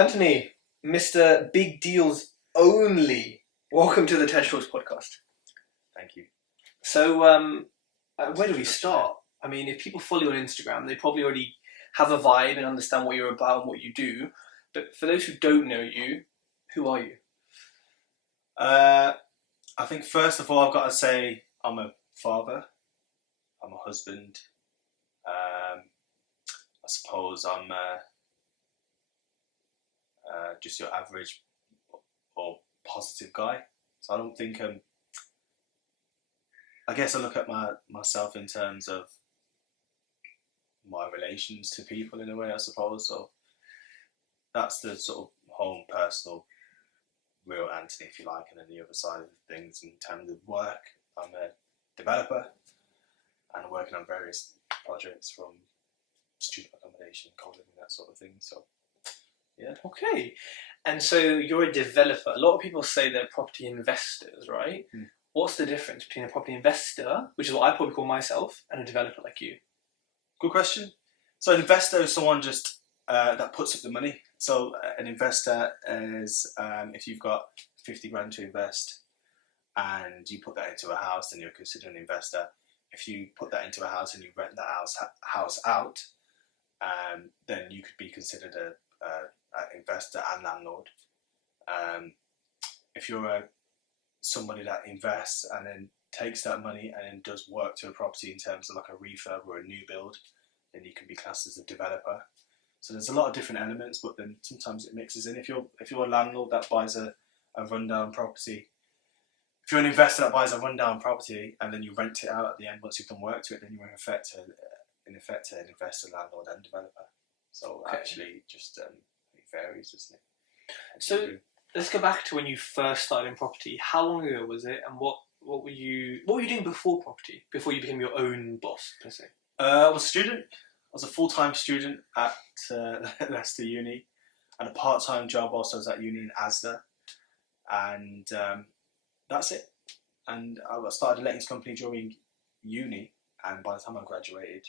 Anthony, Mr. Big Deals Only. Welcome to the TED Talks podcast. Thank you. So, where do we start? I mean, if people follow you on Instagram, they probably already have a vibe and understand what you're about and what you do. But for those who don't know you, who are you? I think first of all, I've got to say I'm a father. I'm a husband. I suppose I'm just your average or positive guy. So I don't think I guess I look at myself in terms of my relations to people in a way, I suppose. So that's the sort of home personal real Anthony, if you like. And then the other side of things in terms of work, I'm a developer and working on various projects from student accommodation, co-living, that sort of thing. So yeah. Okay. And so you're a developer. A lot of people say they're property investors, right? What's the difference between a property investor, which is what I probably call myself, and a developer like you? Good question. So an investor is someone just that puts up the money. So an investor is if you've got 50 grand to invest and you put that into a house, then you're considered an investor. If you put that into a house and you rent that house out, then you could be considered an investor and landlord. If you're somebody that invests and then takes that money and then does work to a property in terms of like a refurb or a new build, then you can be classed as a developer. So there's a lot of different elements, but then sometimes it mixes in. If you're a landlord that buys a rundown property, if you're an investor that buys a rundown property and then you rent it out at the end once you've done work to it, then you're in effect an investor, landlord, and developer. So Okay. actually, just it varies, doesn't it? So let's go back to when you first started in property. How long ago was it, and what were you doing before property? Before you became your own boss, per se? I was a student. I was a full-time student at Leicester Uni, and a part-time job also was at uni in Asda, and that's it. And I started a lettings company during uni, and by the time I graduated,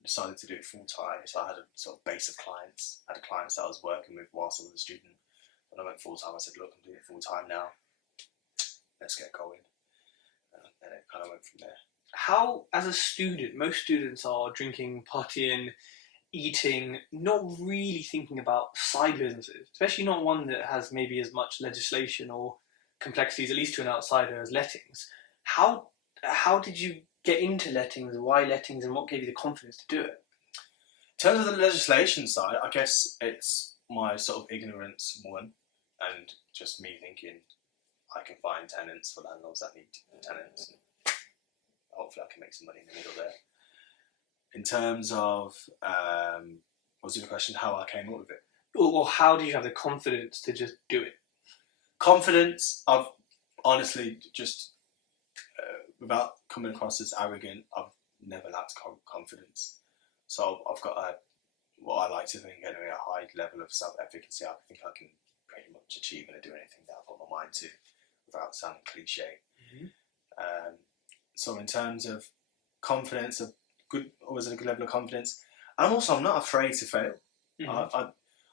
I decided to do it full-time. So I had a sort of base of clients. I had clients that I was working with whilst I was a student. When I went full-time, I said, look, I'm doing it full-time now. Let's get going. And it kind of went from there. How, as a student, most students are drinking, partying, eating, not really thinking about side businesses, especially not one that has maybe as much legislation or complexities, at least to an outsider, as lettings. How did you get into lettings? Why lettings, and what gave you the confidence to do it? In terms of the legislation side, I guess it's my sort of ignorance, one, and just me thinking I can find tenants for landlords that need tenants. Hopefully I can make some money in the middle there. In terms of, what was your question, how I came up with it? Or how did you have the confidence to just do it? Confidence, I've honestly just, without coming across as arrogant, I've never lacked confidence. So I've got what I like to think anyway, a high level of self-efficacy. I think I can pretty much achieve and do anything that I put my mind to without sounding cliche. So in terms of confidence, always a good level of confidence. And also, I'm not afraid to fail. I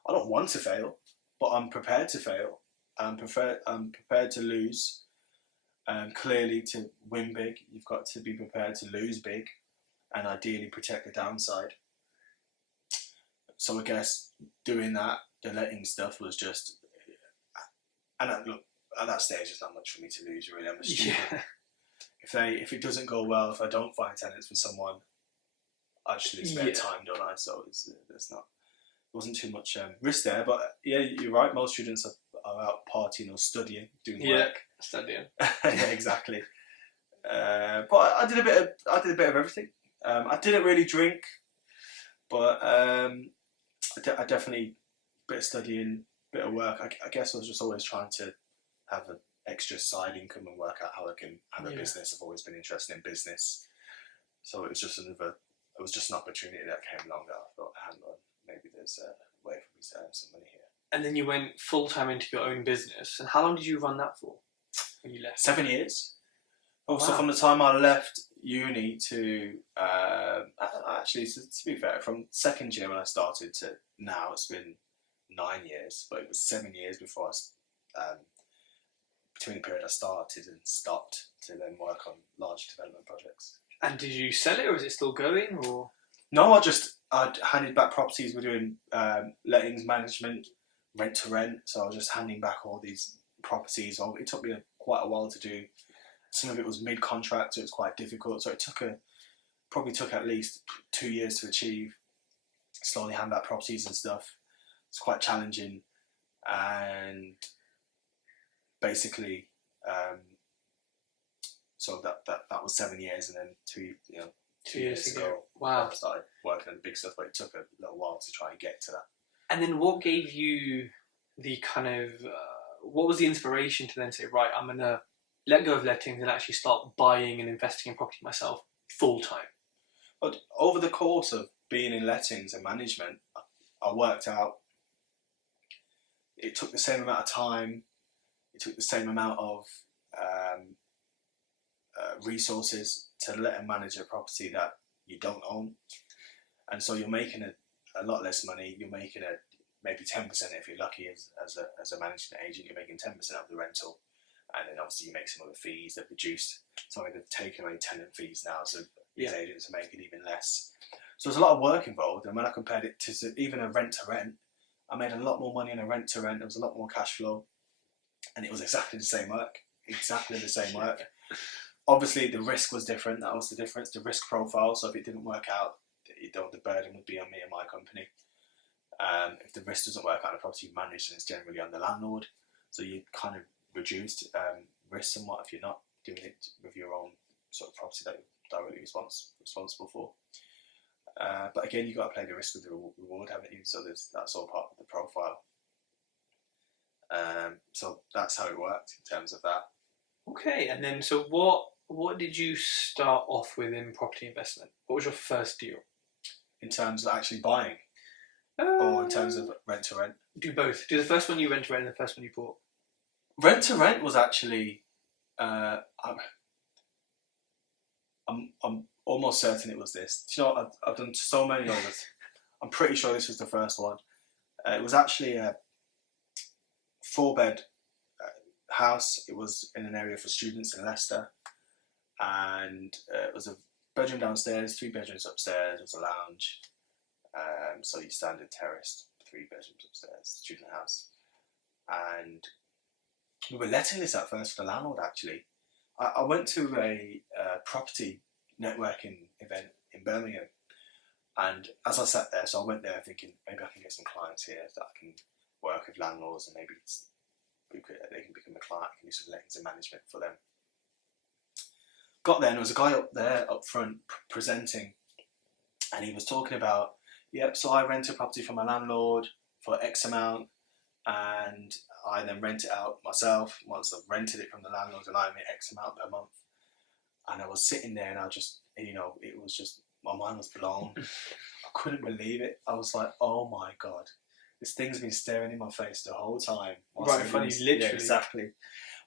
don't want to fail, but I'm prepared to fail. I'm prepared to lose. Clearly, to win big, you've got to be prepared to lose big, and ideally protect the downside. So I guess doing that, the letting stuff was just, and look, at that stage, there's not much for me to lose. Really, I'm a student. Yeah. If it doesn't go well, if I don't find tenants for someone, I just lose their time, don't I? So it wasn't too much risk there. But yeah, you're right. Most students are out partying or studying, doing work. Studying. Yeah, exactly. But I did a bit of everything. I didn't really drink, but I definitely bit of studying, bit of work. I guess I was just always trying to have an extra side income and work out how I can have a business. I've always been interested in business, so it was just an opportunity that came along that I thought, hang on, maybe there's a way for me to earn some money here. And then you went full-time into your own business. And how long did you run that for when you left? 7 years. Oh, So wow. from the time I left uni to, actually, to be fair, from second year when I started to now, it's been 9 years, but it was 7 years before between the period I started and stopped to then work on large development projects. And did you sell it, or is it still going? Or no, I'd handed back properties. We're doing lettings management, rent to rent. So I was just handing back all these properties. It took me quite a while to do. Some of it was mid-contract, so it was quite difficult. So it probably took at least 2 years to achieve. Slowly hand back properties and stuff. It's quite challenging, and basically, so that was 7 years, and then 2 years ago, wow, I started working on the big stuff, but it took a little while to try and get to that. And then what gave you the kind of, what was the inspiration to then say, right, I'm going to let go of lettings and actually start buying and investing in property myself full time? But over the course of being in lettings and management, I worked out it took the same amount of time, it took the same amount of resources to let and manage a property that you don't own. And so you're making a lot less money. You're making maybe 10% if you're lucky as a managing agent. You're making 10% of the rental, and then obviously you make some other fees. They've reduced, so they've taken away tenant fees now, so these agents are making even less. So there's a lot of work involved, and when I compared it to even a rent to rent, I made a lot more money in a rent to rent. There was a lot more cash flow, and it was exactly the same work. Obviously, the risk was different. That was the difference, the risk profile. So if it didn't work out, the burden would be on me and my company. If the risk doesn't work out in the property you manage, then it's generally on the landlord. So you kind of reduced risk somewhat if you're not doing it with your own sort of property that you're directly responsible for. But again, you've got to play the risk with the reward, haven't you? So that's all part of the profile. So that's how it worked in terms of that. Okay, and then so what did you start off with in property investment? What was your first deal? In terms of actually buying, or in terms of rent to rent? Do both. Do the first one you rent to rent and the first one you bought. Rent to rent was actually, I'm almost certain it was this. Do you know, I've done so many others. I'm pretty sure this was the first one. It was actually a 4-bed house. It was in an area for students in Leicester, and it was a bedroom downstairs, 3 bedrooms upstairs. It was a lounge, so your standard terraced 3 bedrooms upstairs student house. And we were letting this at first for the landlord. Actually, I went to a property networking event in Birmingham, and as I sat there, so I went there thinking maybe I can get some clients here that I can work with landlords, and maybe they can become a client. I can do some lettings and management for them. Got there, and there was a guy up there up front presenting, and he was talking about, so I rent a property from my landlord for X amount, and I then rent it out myself. Once I've rented it from the landlord, and I make X amount per month. And I was sitting there, and I just, it was just, my mind was blown. I couldn't believe it. I was like, oh my God, this thing's been staring in my face the whole time. Right in front of you, literally. Yeah, exactly.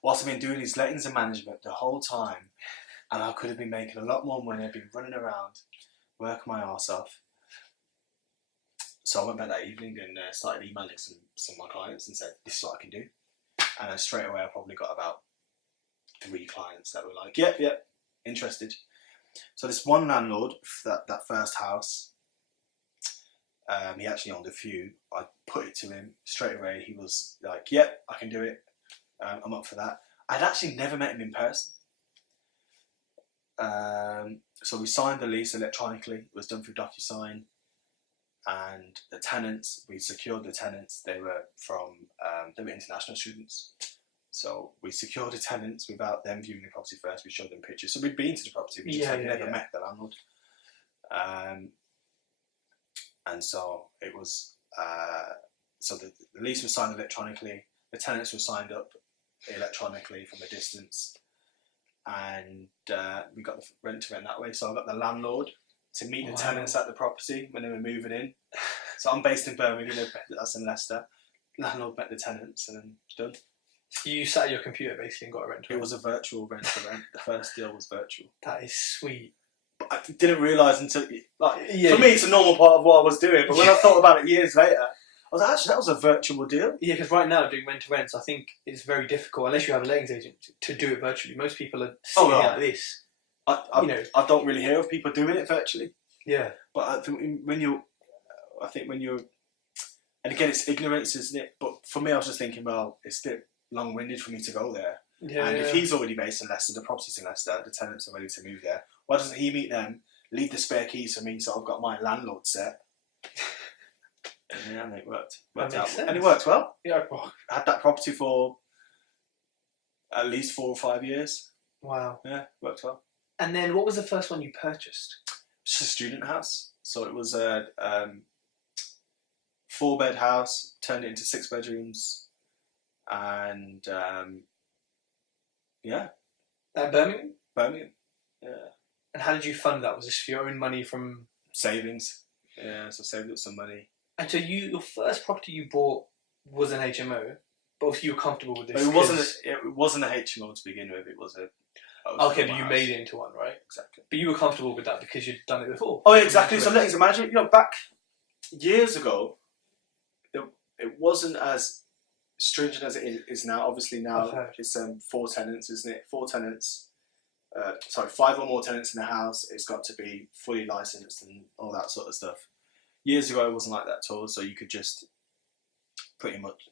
Whilst I've been doing these lettings and management the whole time, and I could have been making a lot more money. I've been running around, working my arse off. So I went back that evening and started emailing some of my clients and said, this is what I can do. And then straight away, I probably got about 3 clients that were like, yep, interested. So this one landlord, that first house, he actually owned a few. I put it to him straight away. He was like, yep, I can do it. I'm up for that. I'd actually never met him in person. So we signed the lease electronically. It was done through DocuSign. And the tenants, we secured the tenants. They were they were international students. So we secured the tenants without them viewing the property first. We showed them pictures. So we'd been to the property. We just had never met the landlord. And so it was, so the lease was signed electronically. The tenants were signed up electronically from a distance. And we got the rent to rent that way. So I got the landlord to meet the tenants at the property when they were moving in. So I'm based in Birmingham, that's in Leicester. Landlord met the tenants, and then done. You sat at your computer basically and got a rent to rent. It was a virtual rent to rent. The first deal was virtual. That is sweet. But I didn't realise until, for me it's a normal part of what I was doing, but when I thought about it years later, was like, actually, that was a virtual deal. Yeah, because right now doing rent-to-rents, I think it's very difficult unless you have a lettings agent to do it virtually. Most people are sitting like this. I don't really hear of people doing it virtually. Yeah. But I think when you're, and again, it's ignorance, isn't it? But for me, I was just thinking, well, it's a bit long-winded for me to go there. Yeah, and if he's already based in Leicester, the property's in Leicester, the tenants are ready to move there, why doesn't he meet them, leave the spare keys for me so I've got my landlord set? Yeah, and it worked. That makes sense. And it worked well. Yeah. I had that property for at least 4 or 5 years. Wow. Yeah, worked well. And then what was the first one you purchased? Just a student house. So it was a 4-bed house, turned it into 6 bedrooms, and yeah. Birmingham? Birmingham. Yeah. And how did you fund that? Was this your own money from savings? Yeah, so saved up some money. And so your first property you bought was an HMO, but obviously you were comfortable with this. But it wasn't a HMO to begin with. It was a. Okay, but you made it into one, right? Exactly. But you were comfortable with that because you'd done it before. Oh, exactly. So let's imagine, back years ago, it wasn't as stringent as it is now. Obviously now it's 4 tenants, isn't it? 4 tenants. 5 or more tenants in the house. It's got to be fully licensed and all that sort of stuff. Years ago, it wasn't like that at all. So you could just pretty much,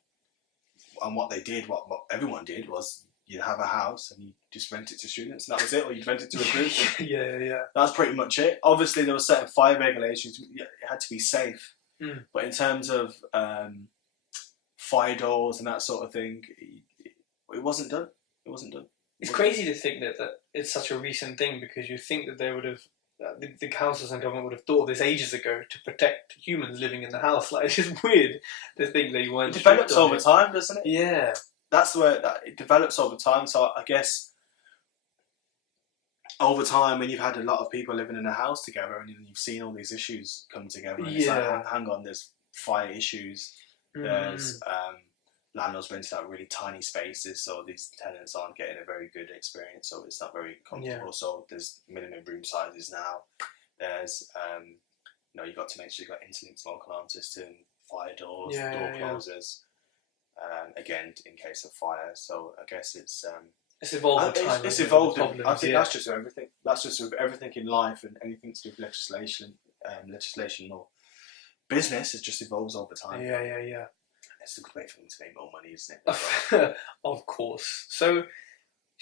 and what they did, what everyone did was you'd have a house and you just rent it to students, and that was it, or you'd rent it to a group. Yeah. That's pretty much it. Obviously, there were certain fire regulations. It had to be safe. But in terms of fire doors and that sort of thing, it wasn't done. It wasn't done. It's crazy to think that it's such a recent thing, because you think that they would have, the councils and government would have thought of this ages ago to protect humans living in the house. Like, it's just weird to think they weren't. It develops over time, doesn't it? Yeah. That's the way that it develops over time. So I guess over time, when you've had a lot of people living in a house together and you've seen all these issues come together, and it's like, hang on, there's fire issues, there's landlords renting out really tiny spaces, so these tenants aren't getting a very good experience, so it's not very comfortable. So there's minimum room sizes now. There's you've got to make sure you've got internet smoke alarm system, fire doors, door closers. Again, in case of fire. So I guess it's evolved with time. It's evolved. I think that's just everything. That's just with everything in life, and anything to do with legislation or business. It just evolves over time. Yeah. It's a good way for them to make more money, isn't it? Of course. So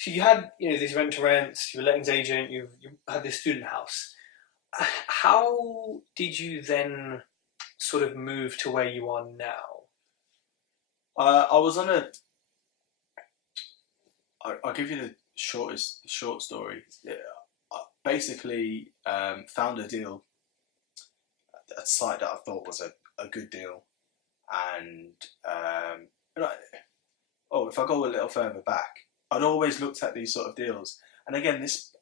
you had these rent-to-rents. You were a lettings agent. You had this student house. How did you then sort of move to where you are now? I was on a. I'll give you the short story. I basically found a deal, a site that I thought was a good deal, and if I go a little further back, I'd always looked at these sort of deals, and again, this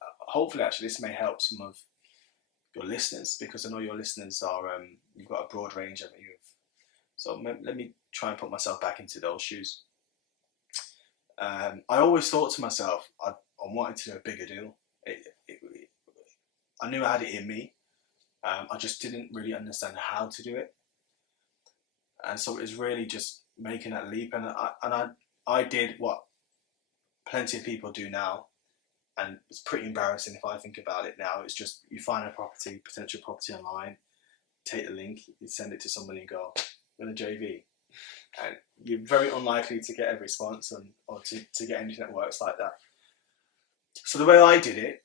may help some of your listeners, because I know your listeners are you've got a broad range, haven't you? So let me try and put myself back into those shoes. I always thought to myself, I wanted to do a bigger deal. I knew I had it in me. I just didn't really understand how to do it. And so it was really just making that leap. And I did what plenty of people do now. And it's pretty embarrassing if I think about it now. It's just, you find a potential property online, take the link, you send it to somebody and go, in a JV, and you're very unlikely to get a response or to get anything that works like that. So the way I did it,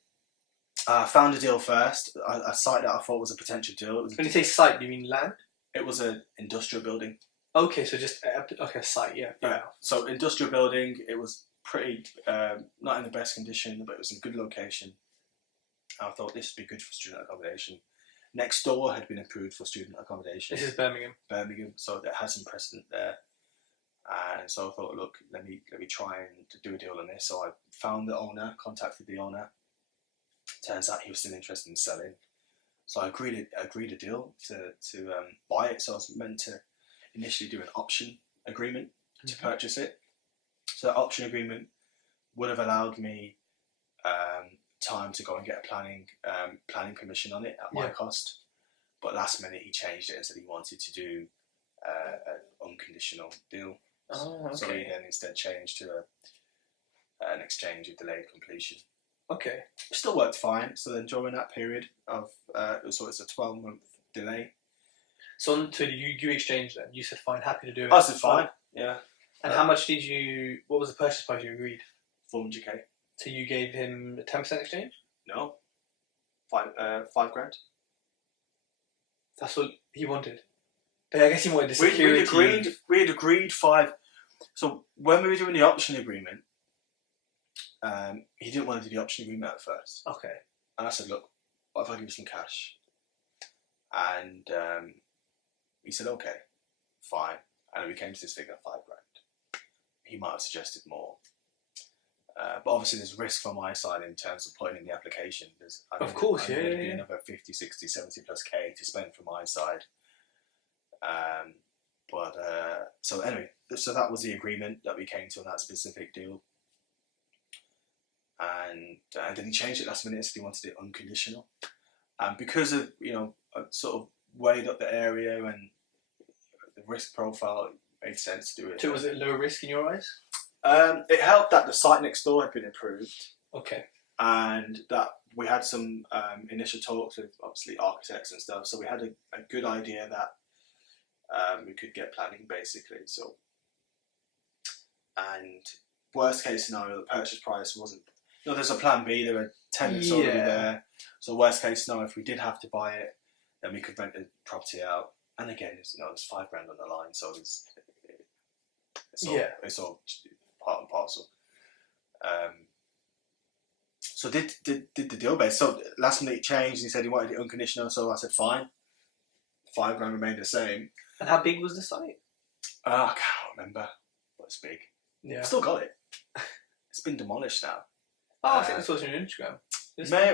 I found a deal first, a site that I thought was a potential deal. When you say site, do you mean land? It was an industrial building. Okay, so just a site, yeah. So industrial building, it was pretty, not in the best condition, but it was in a good location. I thought this would be good for student accommodation. Next door had been approved for student accommodation. This is Birmingham. So that has some precedent there. And so I thought, look, let me try and do a deal on this. So I found the owner, contacted the owner. Turns out he was still interested in selling. So I agreed a deal to buy it. So I was meant to initially do an option agreement to purchase it. So that option agreement would have allowed me time to go and get a planning permission on it at my cost, but last minute he changed it and said he wanted to do an unconditional deal. Oh, okay. So we then instead changed to an exchange of delayed completion. Okay. Still worked fine. So then during that period of, so it's a 12-month delay. So you exchanged then? You said fine, happy to do it. I said fine, yeah. And how much what was the purchase price you agreed? 400k. So you gave him a 10% exchange? No. $5 grand. That's what he wanted. But I guess he wanted the security. We had agreed 5. So when we were doing the option agreement, he didn't want to do the option agreement at first. Okay. And I said, look, what if I give you some cash? And he said, okay, fine. And we came to this figure of $5 grand. He might have suggested more. But obviously there's risk from my side in terms of putting in the application. Of course, yeah. There'd be another 50, 60, 70 plus K to spend from my side. So anyway, so that was the agreement that we came to on that specific deal. And then he changed it last minute, so he wanted it unconditional. And because of, I sort of weighed up the area and the risk profile, it made sense to do it. So was it low risk in your eyes? It helped that the site next door had been improved. Okay. And that we had some initial talks with obviously architects and stuff, so we had a good idea that we could get planning basically. So, and worst case scenario, the purchase price wasn't. There's a plan B. There were tenants already there. So worst case scenario, if we did have to buy it, then we could rent the property out. And again, there's $5 grand on the line, so it's all part and parcel. So did the deal base. So last minute he changed and he said he wanted it unconditional, so I said fine. $5 grand remained the same. And how big was the site? I can't remember, but it's big. Yeah. Still got it. It's been demolished now. Oh, I think I saw it on your Instagram.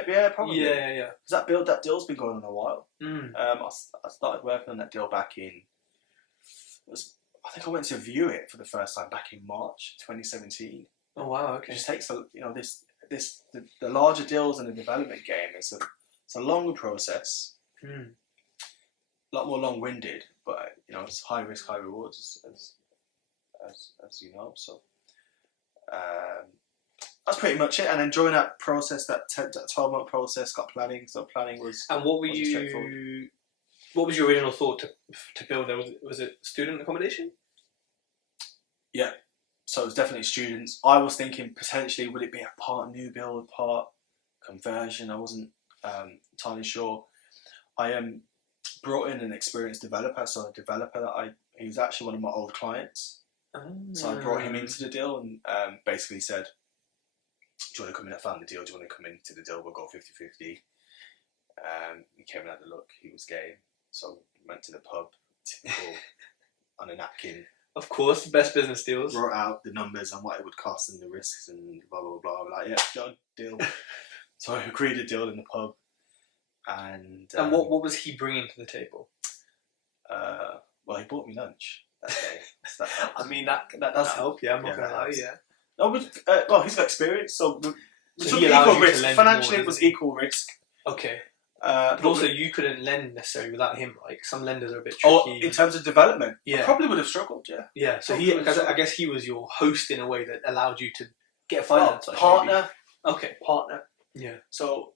Yeah, probably. Yeah. Because that deal's been going on a while. Mm. I started working on that deal back in. I think I went to view it for the first time back in March 2017. Oh wow! Okay. It just takes the larger deals in the development game. It's a longer process. Mm. A lot more long-winded, but it's high risk, high rewards, as you know. So that's pretty much it. And then during that process, that 12-month process, got planning. So planning was. And what was your original thought to build there? Was it student accommodation? Yeah. So it was definitely students. I was thinking potentially would it be a part new build, part conversion. I wasn't entirely sure. I brought in an experienced developer, so a developer he was actually one of my old clients. Oh. So I brought him into the deal and basically said, do you want to come in? I found the deal. Do you want to come into the deal? We'll go 50-50. He came and had a look. He was game. So went to the pub, typical, on a napkin. Of course, the best business deals. Wrote out the numbers and what it would cost and the risks and blah, blah, blah. I'm like, yeah, done, deal. So I agreed a deal in the pub. And what was he bringing to the table? Well, he bought me lunch that day. So I mean, that does help, yeah, I'm not going to lie, yeah. No, well, he's got experience, so he allowed equal you risk. to lend Financially, more, it was equal risk. Okay. But also, you couldn't lend necessarily without him, right? Some lenders are a bit tricky. Oh, in terms of development? Yeah. I probably would have struggled, yeah. Yeah, so I guess he was your host in a way that allowed you to get finance. Partner. Maybe. Okay. Partner. Yeah. So,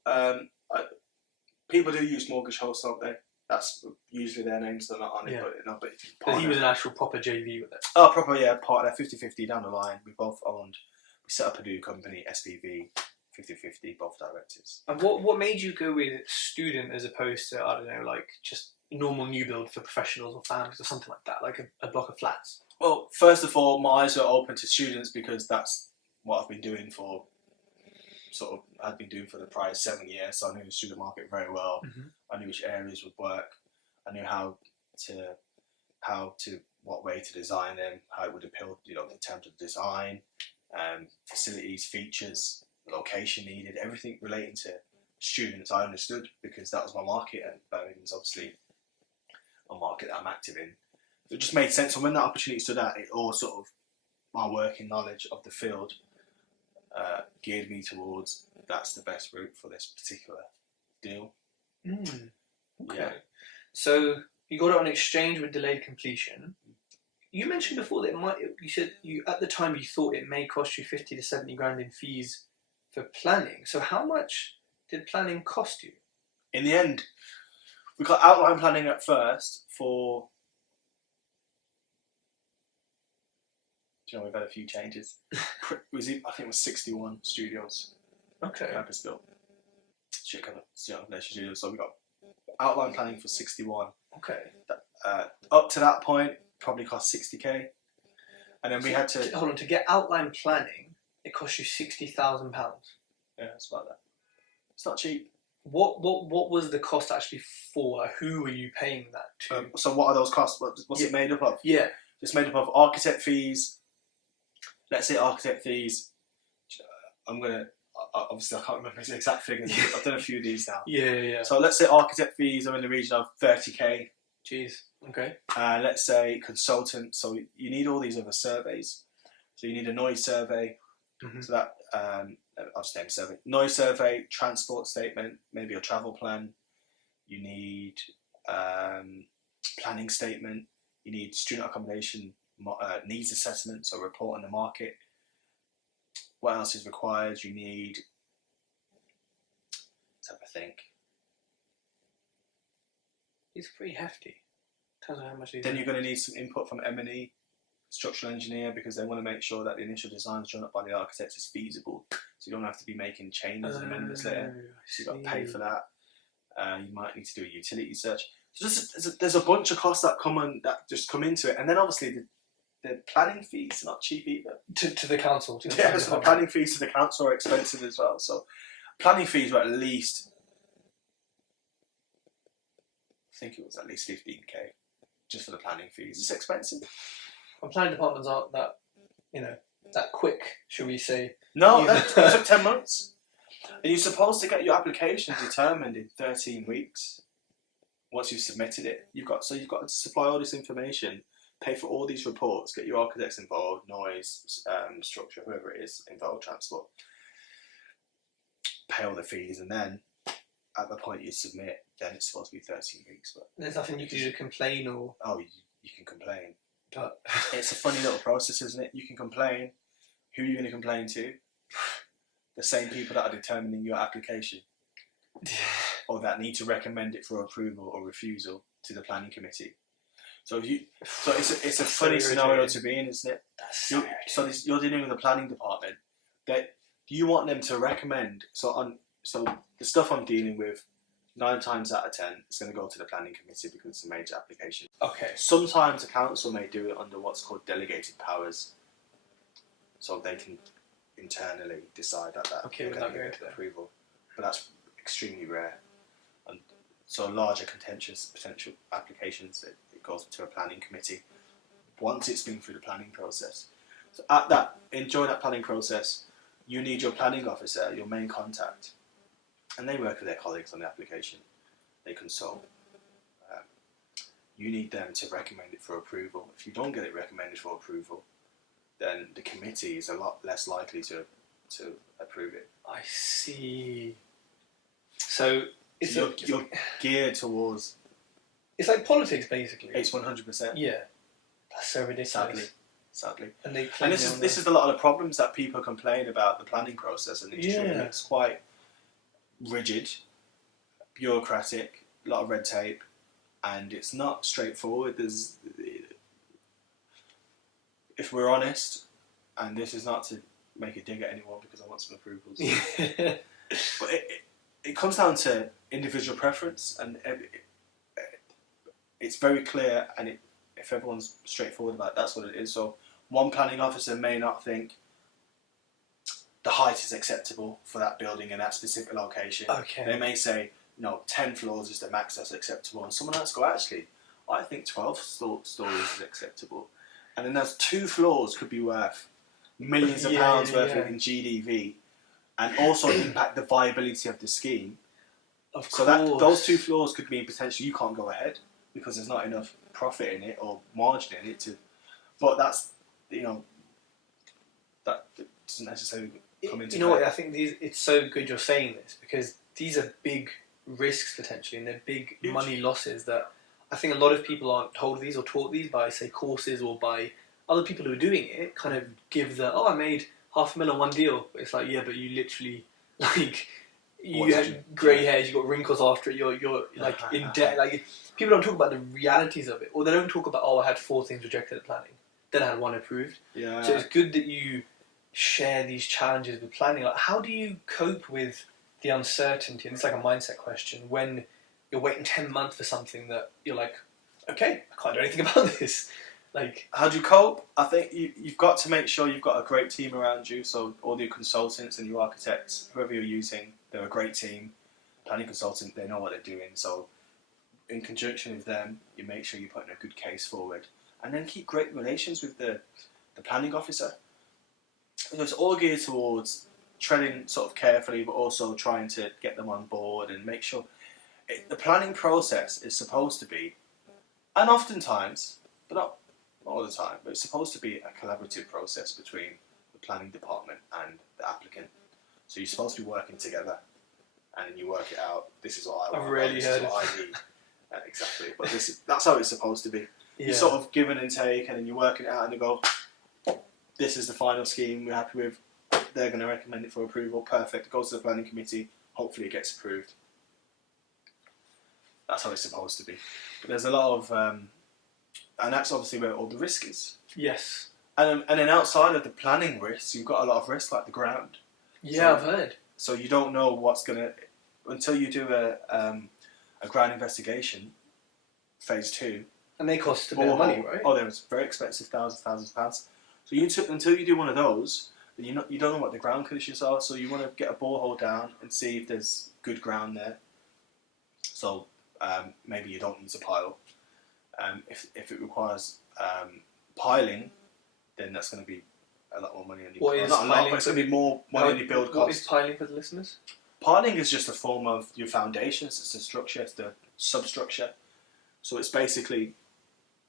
people do use mortgage hosts, don't they? That's usually their names, they're not on it, but he was an actual proper JV with it. Oh, proper, yeah, partner, 50-50 down the line. We both owned, we set up a new company, SPV, 50-50, both directors. And what made you go with student as opposed to, I don't know, like just normal new build for professionals or families or something like that, like a block of flats? Well, first of all, my eyes are open to students because that's what I've been doing for the prior 7 years, so I knew the student market very well. Mm-hmm. I knew which areas would work. I knew what way to design them, how it would appeal, in terms of design, facilities, features, location needed, everything relating to students I understood because that was my market, and Birmingham's obviously a market that I'm active in. It just made sense, and when that opportunity stood out, it all sort of, my working knowledge of the field geared me towards that's the best route for this particular deal. Okay. Yeah. So You got it on exchange with delayed completion. You mentioned before that you said at the time you thought it may cost you 50 to 70 grand in fees for planning. So how much did planning cost you? In the end, we got outline planning at first for. Do you know, we've had a few changes. I think it was 61 studios. Okay. Purpose Built Student Accommodation studios. So we got outline planning for 61. Okay. Up to that point, probably cost 60k. And then we had to. Hold on, to get outline planning, it cost you £60,000. Yeah, it's about that. It's not cheap. What was the cost actually for? Like, who were you paying that to? So what are those costs? What's it made up of? Yeah. It's made up of architect fees. Let's say architect fees. I'm gonna obviously I can't remember the exact figures. I've done a few of these now. Yeah. So let's say architect fees are in the region of 30k. Jeez. Okay. Let's say consultant. So you need all these other surveys. So you need a noise survey. Mm-hmm. So that I'll just name a survey. Noise survey, transport statement, maybe a travel plan. You need planning statement. You need student accommodation needs assessment, so report on the market. What else is required? You need. Let's have a think. It's pretty hefty. Tells me how much. Then you're going to need some input from M&E, structural engineer, because they want to make sure that the initial design drawn up by the architects is feasible. So you don't have to be making changes and amendments later. So you've got to pay for that. You might need to do a utility search. So there's a bunch of costs that just come into it, and then obviously the planning fees are not cheap either. To the council. So the planning fees to the council are expensive as well. So planning fees were at least, I think it was at least 15k just for the planning fees. It's expensive. And planning departments aren't that, that quick, shall we say? No, that took 10 months. And you're supposed to get your application determined in 13 weeks. Once you've submitted it, you've got to supply all this information, pay for all these reports, get your architects involved, noise, structure, whoever it is involved, transport, pay all the fees, and then at the point you submit, then it's supposed to be 13 weeks. But there's nothing you can do to complain or. Oh, you can complain. But it's a funny little process, isn't it? You can complain. Who are you going to complain to? The same people that are determining your application. Or that need to recommend it for approval or refusal to the planning committee. So it's a funny scenario to be in, isn't it? You're dealing with the planning department. That you want them to recommend. So the stuff I'm dealing with, 9 times out of 10, it's going to go to the planning committee because it's a major application. Okay. Sometimes the council may do it under what's called delegated powers, so they can internally decide that okay, without going to approval. But that's extremely rare. And so larger contentious potential applications, it goes to a planning committee once it's been through the planning process. So during that planning process, you need your planning officer, your main contact, and they work with their colleagues on the application. They consult. You need them to recommend it for approval. If you don't get it recommended for approval, then the committee is a lot less likely to approve it. I see. So you're geared towards. It's like politics, basically. It's 100%. Yeah, that's so ridiculous. Sadly. And this is a lot of the problems that people complain about the planning process in the industry. Yeah. It's quite rigid, bureaucratic, a lot of red tape, and it's not straightforward. If we're honest, and this is not to make a dig at anyone because I want some approvals, but it comes down to individual preference, and it's very clear, and if everyone's straightforward about it, that's what it is. So one planning officer may not think the height is acceptable for that building in that specific location. Okay. They may say, no, 10 floors is the max that's acceptable, and someone else go, actually, I think 12 stories is acceptable. And then those 2 floors could be worth millions of pounds worth in GDV, and also impact the viability of the scheme. Of so course. Those 2 floors could mean potentially you can't go ahead because there's not enough profit in it or margin in it to. But that's that doesn't necessarily come into. You know what? I think it's so good you're saying this because these are big risks potentially, and they're big money losses that I think a lot of people aren't told these or taught these by, say, courses or by other people who are doing it. Kind of give the, oh, I made $500,000 on one deal. But it's like, yeah, but you literally like you had grey hairs, you got wrinkles after it. You're like in debt. Like people don't talk about the realities of it, or they don't talk about, oh, I had 4 things rejected at planning, then I had 1 approved. Yeah. So it's good that you share these challenges with planning. Like, how do you cope with the uncertainty? And it's like a mindset question when you're waiting 10 months for something that you're like, okay, I can't do anything about this. Like, how do you cope? I think you've got to make sure you've got a great team around you. So all your consultants and your architects, whoever you're using, they're a great team. Planning consultant, they know what they're doing. So in conjunction with them, you make sure you're putting a good case forward. And then keep great relations with the planning officer. So it's all geared towards treading sort of carefully, but also trying to get them on board and make sure the planning process is supposed to be, and oftentimes, but not all the time, but it's supposed to be a collaborative process between the planning department and the applicant. So you're supposed to be working together, and then you work it out. This is what I want. I've really this heard is what I need. Exactly, but that's how it's supposed to be. yeah. You sort of give and take, and then you work it out, and you go, this is the final scheme we're happy with. They're going to recommend it for approval. Perfect. It goes to the planning committee. Hopefully it gets approved. That's how it's supposed to be. But there's a lot of, and that's obviously where all the risk is. Yes. And then outside of the planning risks, you've got a lot of risk like the ground. Yeah, I've heard. So you don't know what's going to, until you do a ground investigation, phase 2. And they cost a bit of money, right? Oh, they're very expensive, thousands of pounds. So until you do one of those, then you don't know what the ground conditions are. So you want to get a borehole down and see if there's good ground there. So maybe you don't need to pile. If it requires piling, then that's going to be a lot more money on your What is not a lot, piling but it's going to be more money on your build cost. What is piling for the listeners? Piling is just a form of your foundations. It's the structure. It's the substructure. So it's basically.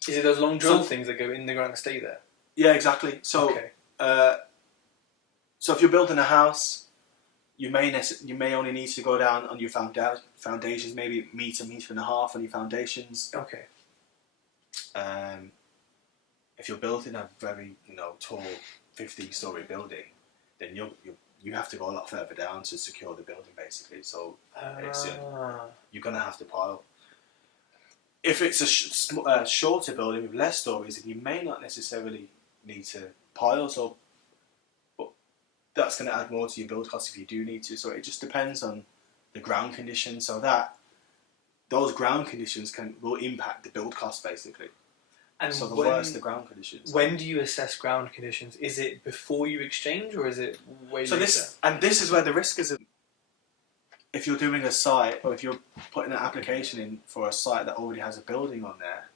Is it those long drill things that go in the ground and stay there? Yeah, exactly. So, okay. So if you're building a house, you may only need to go down on your foundations, maybe meter and a half on your foundations. Okay. If you're building a very tall 50-story building, then you have to go a lot further down to secure the building, basically. So you're gonna have to pile. If it's a shorter building with less stories, then you may not necessarily need to pile. So, but that's going to add more to your build cost if you do need to. So it just depends on the ground conditions. So those ground conditions will impact the build cost, basically. And so the worse the ground conditions. When do you assess ground conditions? Is it before you exchange, or is it way later? This is where the risk is. If you're doing a site, or if you're putting an application in for a site that already has a building on there,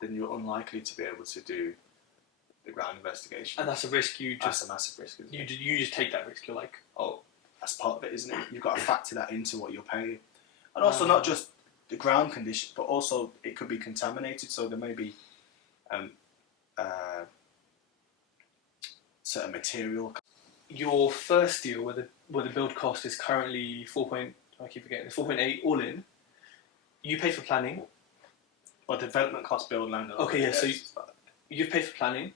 then you're unlikely to be able to do the ground investigation. And that's a risk that's a massive risk, isn't it? You just take that risk. You're like, oh, that's part of it, isn't it? You've got to factor that into what you're paying. And also not just the ground condition, but also it could be contaminated, so there may be certain material. Your first deal where the build cost is currently 4.8 all in, you pay for planning. Or development cost build land. Okay, yeah, so you've paid for planning,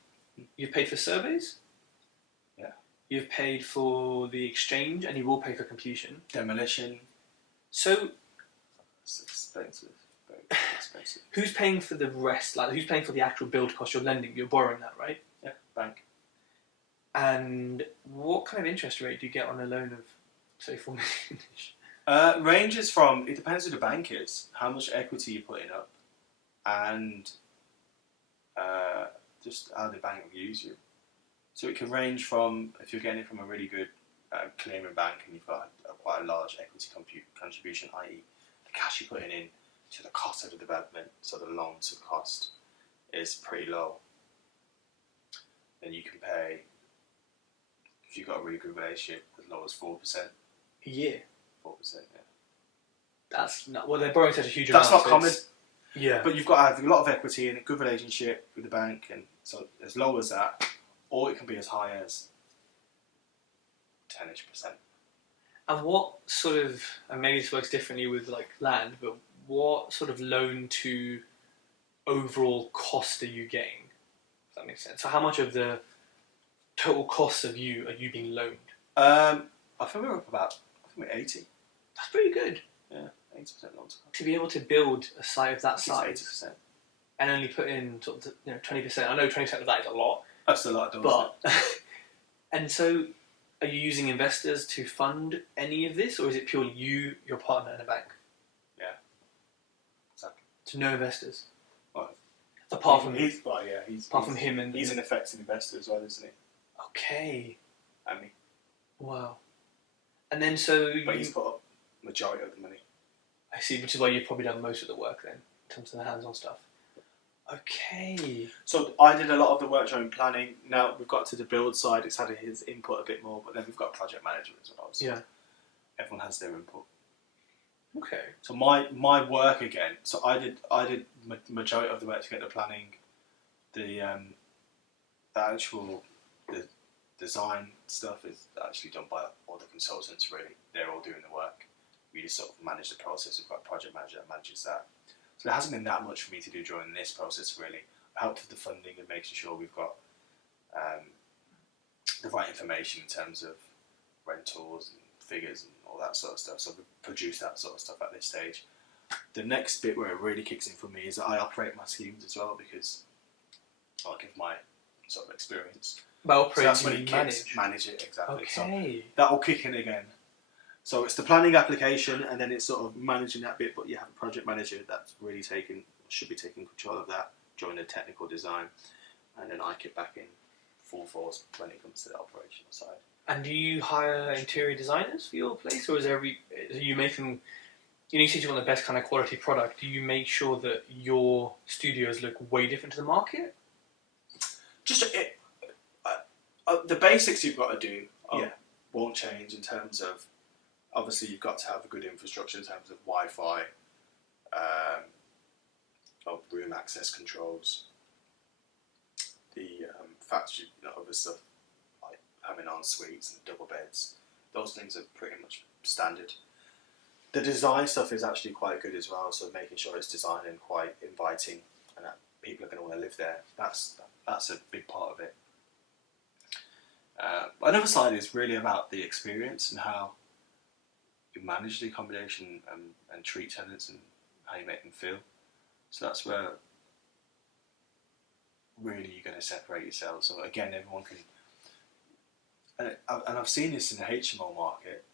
you've paid for surveys, yeah, you've paid for the exchange, and you will pay for completion. Demolition. So it's expensive. Very expensive. Who's paying for the rest? Like, who's paying for the actual build cost? You're lending, you're borrowing that, right? Yeah, bank. And what kind of interest rate do you get on a loan of, say, $4 million? Ranges from, it depends who the bank is, how much equity you're putting up, and just how the bank views you. So it can range from, if you're getting it from a really good clearing bank and you've got quite a large equity contribution, i.e. the cash you're putting in to the cost of the development, so the loan to cost is pretty low. Then you can pay, if you've got a really good relationship, as low as 4%. A year? 4%, yeah. That's not, well, they're borrowing such a huge amount. That's not common. Yeah. But you've got to have a lot of equity and a good relationship with the bank, and so as low as that, or it can be as high as 10-ish%. And what sort of, and maybe this works differently with like land, but what sort of loan to overall cost are you getting? If that makes sense. So how much of the total cost of you are you being loaned? I think we're up about, I think we're 80. That's pretty good. Yeah, 80% loan to cost. To be able to build a site of that size 80%. and only put in sort of 20%. I know 20% of that is a lot, That's a lot, but and so are you using investors to fund any of this, or is it purely you, your partner, and a bank? Yeah, exactly. So no investors. Well, apart from he's from him and he's an effective investor as well, isn't he? Okay. And me. Wow. And then so But he's put up majority of the money. I see, which is why you've probably done most of the work then, in terms of the hands-on stuff. Okay. So I did a lot of the work during planning. Now we've got to the build side. It's had his input a bit more, but then we've got project manager as well. So Yeah. everyone has their input. Okay. So my work again. So I did majority of the work to get the planning, the actual the design stuff is actually done by all the consultants. Really, they're all doing the work. We just sort of manage the process. We've got a project manager that manages that. So there hasn't been that much for me to do during this process, really. I've helped with the funding and making sure we've got the right information in terms of rentals and figures and all that sort of stuff. So we produce that sort of stuff at this stage. The next bit where it really kicks in for me is that I operate my schemes as well, because I'll give my sort of experience. By So operating, that's when it kicks, manage. manage it, exactly. Okay. So that will kick in again. So it's the planning application, and then it's sort of managing that bit, but you have a project manager that's really should be taking control of that during the technical design, and then I kick back in full force when it comes to the operational side. And do you hire interior designers for your place, or are you making? You said you want the best kind of quality product. Do you make sure that your studios look way different to the market? Just the basics you've got to do Yeah. won't change in terms of, obviously you've got to have a good infrastructure in terms of Wi-Fi, room access controls, the factory, other stuff like having en suites and double beds. Those things are pretty much standard. The design stuff is actually quite good as well, so making sure it's designed and quite inviting and that people are going to want to live there. That's a big part of it. Another side is really about the experience and how you manage the accommodation and treat tenants and how you make them feel. So that's where really you're going to separate yourself. So again, everyone can, and I've seen this in the HMO market,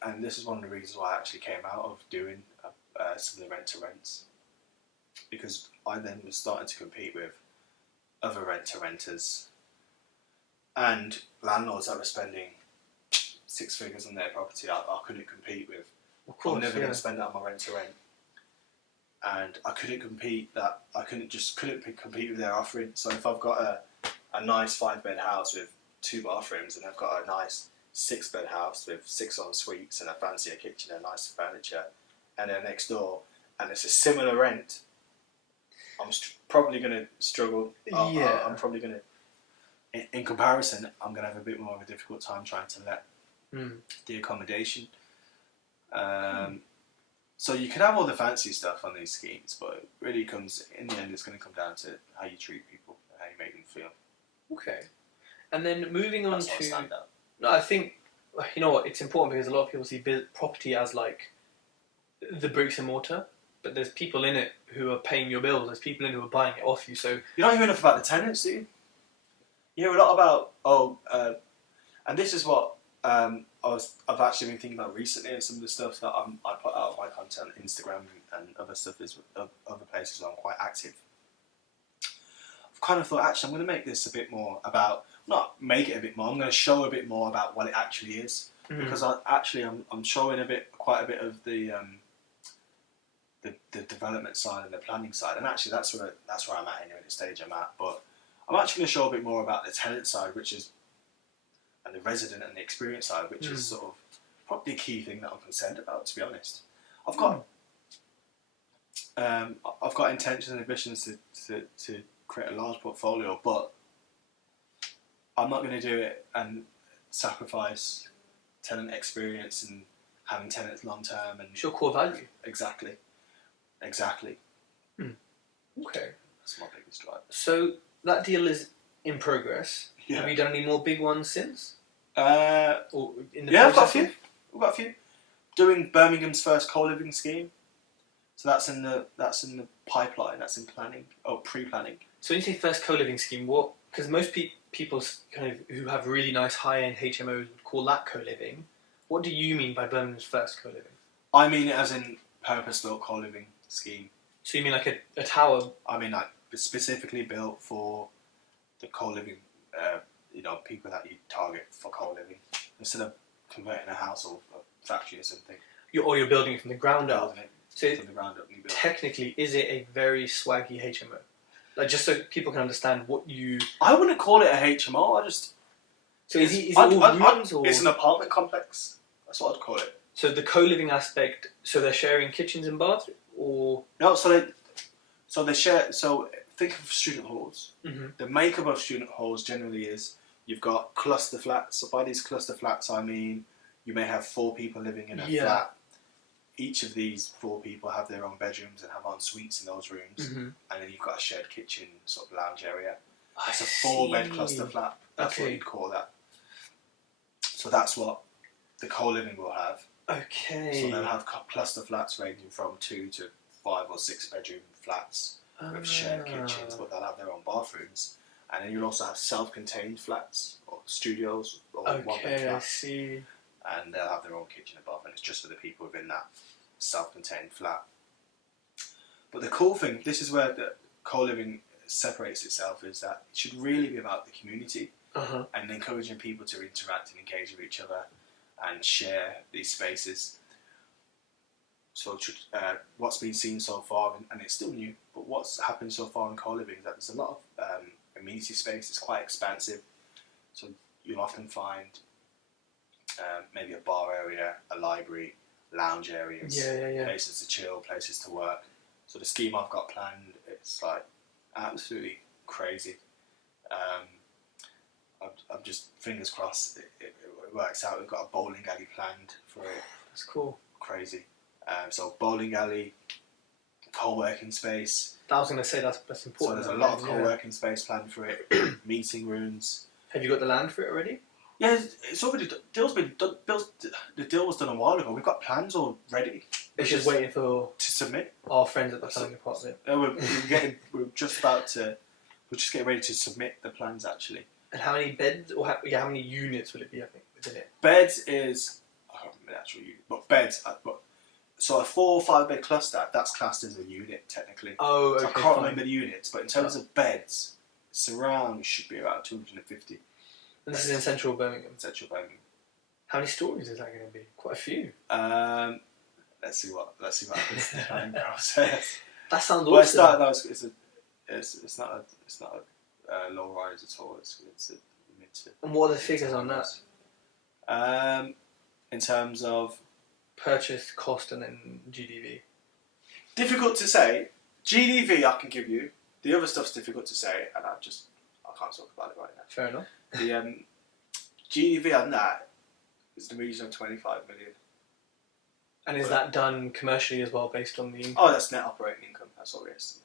and this is one of the reasons why I actually came out of doing some of the rent-to-rents, because I then was starting to compete with other rent-to-renters and landlords that were spending 6 figures on their property. I couldn't compete with. Of course, I'm never going to spend that on my rent-to-rent. And I couldn't compete compete with their offering. So if I've got a nice 5-bed house with 2 bathrooms, and I've got a nice 6-bed house with 6 en suites and a fancier kitchen and nicer furniture, and then next door, and it's a similar rent, I'm probably going to struggle. I'm probably going to, in comparison, I'm going to have a bit more of a difficult time trying to let the accommodation. So you can have all the fancy stuff on these schemes, but it really comes, in the end, it's going to come down to how you treat people and how you make them feel. Okay. And then moving on That's how I stand out. No, I think, you know what, it's important because a lot of people see property as like the bricks and mortar, but there's people in it who are paying your bills, there's people in it who are buying it off you, so... You don't hear enough about the tenants, do you? You hear a lot about, and this is what I've actually been thinking about recently, and some of the stuff that I put out of my content on Instagram and other stuff is other places where I'm quite active. I've kind of thought, actually, I'm going to make this a bit more about, not make it a bit more, I'm going to show a bit more about what it actually is, because I'm showing quite a bit of the development side and the planning side, and actually that's where I'm at anyway, the stage I'm at. But I'm actually going to show a bit more about the tenant side, and the resident and the experience side, which is sort of probably the key thing that I'm concerned about, to be honest. I've got intentions and ambitions to create a large portfolio, but I'm not going to do it and sacrifice tenant experience and having tenants long term. And it's your core value. Exactly. Exactly. Okay. That's my biggest drive. So that deal is in progress. Yeah. Have you done any more big ones since? Or in the Yeah, I've got a process few. We've got a few. Doing Birmingham's first co-living scheme. So that's in the pipeline. That's in planning. Oh, pre-planning. So when you say first co-living scheme, what? Because most people kind of who have really nice high-end HMOs would call that co-living. What do you mean by Birmingham's first co-living? I mean it as in Purpose Built co-living scheme. So you mean like a tower? I mean like specifically built for the co-living, people that you target for co-living, instead of converting a house or a factory or something. You're building it from the ground up. Building it So from the ground up. New build. technically, is it a very swaggy HMO? Like just so people can understand what you. I wouldn't call it a HMO. So is it all rooms or? It's an apartment complex. That's what I'd call it. So the co-living aspect. So they're sharing kitchens and baths, or No, so they share. So think of student halls. mm-hmm. The makeup of student halls generally is you've got cluster flats. So by these cluster flats, I mean you may have 4 people living in a flat. Each of these 4 people have their own bedrooms and have en suites in those rooms, and then you've got a shared kitchen, sort of lounge area. It's a 4-bed cluster flat. That's what you'd call that. So that's what the co-living will have. Okay. So they'll have cluster flats ranging from 2 to 5 or 6 bedroom flats with shared kitchens, but they'll have their own bathrooms. And then you'll also have self-contained flats or studios or one-bed flats. I see. And they'll have their own kitchen and bath, and it's just for the people within that self-contained flat. But the cool thing, this is where the co-living separates itself, is that it should really be about the community and encouraging people to interact and engage with each other and share these spaces. So what's been seen so far, and it's still new, but what's happened so far in co-living is that there's a lot of amenity space. It's quite expansive, so you'll often find maybe a bar area, a library, lounge areas, places to chill, places to work. So the scheme I've got planned, it's like absolutely crazy. I'm just fingers crossed it works out. We've got a bowling alley planned for it. That's cool. Crazy. So bowling alley, co-working space. I was going to say that's important. So there's a lot of co-working space planned for it. Meeting rooms. Have you got the land for it already? Yeah, it's already deal's been done. The deal was done a while ago. We've got plans all ready. It's just waiting for to submit. Our friends at the planning department. We're just about to. We're just getting ready to submit the plans actually. And how many beds or how many units will it be? I think within it. Beds is I can't remember the actual unit, but beds. So a 4 or 5 bed cluster, that's classed as a unit technically. Oh, okay. So I can't remember the units, but in terms of beds, it should be around 250. And this is in central Birmingham. Central Birmingham. How many stories is that going to be? Quite a few. Let's see what happens in the planning process. That sounds awesome. It's not a low rise at all. It's a mid to. And what are the figures on that? In terms of purchase cost and then GDV. Difficult to say. GDV I can give you. The other stuff's difficult to say, and I can't talk about it right now. Fair enough. The GDV on that is the region of 25 million. And is that done commercially as well, based on the income? Oh, that's net operating income. That's all it is.